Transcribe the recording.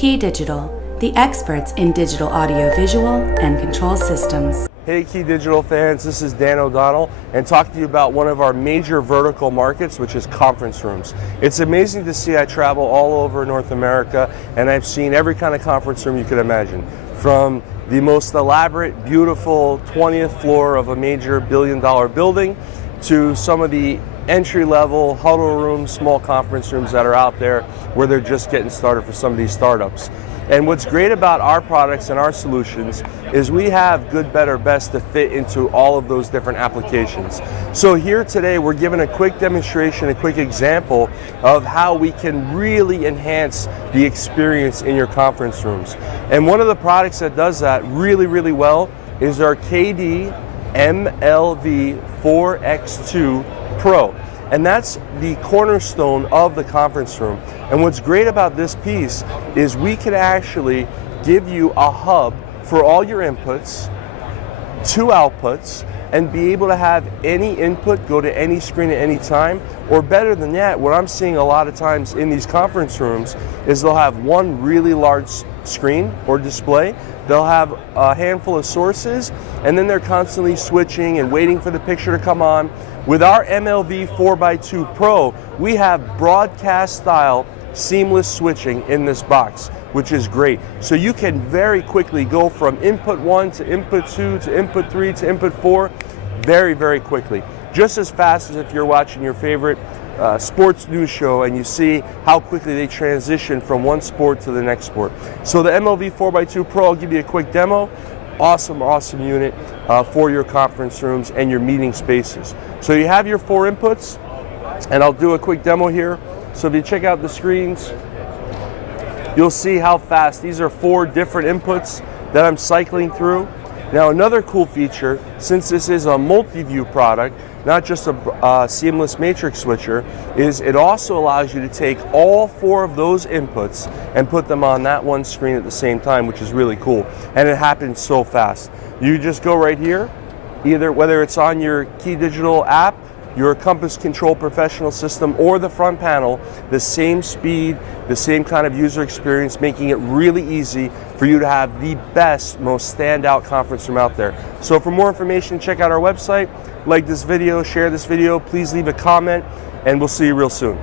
KeyDigital, the experts in digital audio visual and control systems. Hey KeyDigital fans, this is Dan O'Donnell and talking to you about one of our major vertical markets, which is conference rooms. It's amazing to see. I travel all over North America and I've seen every kind of conference room you could imagine. From the most elaborate, beautiful 20th floor of a major billion-dollar building to some of the entry-level huddle rooms, small conference rooms that are out there where they're just getting started for some of these startups. And what's great about our products and our solutions is we have good, better, best to fit into all of those different applications. So here today we're giving a quick demonstration, a quick example of how we can really enhance the experience in your conference rooms. And one of the products that does that really, really well is our KD MLV 4X2 Pro. And that's the cornerstone of the conference room. And what's great about this piece is we can actually give you a hub for all your inputs, 2 outputs, and be able to have any input go to any screen at any time. Or better than that, what I'm seeing a lot of times in these conference rooms is they'll have one really large screen or display. They'll have a handful of sources, and then they're constantly switching and waiting for the picture to come on. With our MLV 4x2 Pro, we have broadcast style seamless switching in this box, which is great. So you can very quickly go from input 1 to input 2 to input 3 to input 4 very, very quickly. Just as fast as if you're watching your favorite sports news show and you see how quickly they transition from one sport to the next sport. So the MLV 4x2 Pro, I'll give you a quick demo. Awesome, awesome unit for your conference rooms and your meeting spaces. So you have your 4 inputs, and I'll do a quick demo here. So if you check out the screens, you'll see how fast. These are 4 different inputs that I'm cycling through. Now another cool feature, since this is a multi-view product, not just a seamless matrix switcher, is it also allows you to take all 4 of those inputs and put them on that one screen at the same time, which is really cool. And it happens so fast. You just go right here, either whether it's on your KeyDigital app, your Compass Control Professional system, or the front panel, the same speed, the same kind of user experience, making it really easy for you to have the best, most standout conference room out there. So for more information, check out our website, like this video, share this video, please leave a comment, and we'll see you real soon.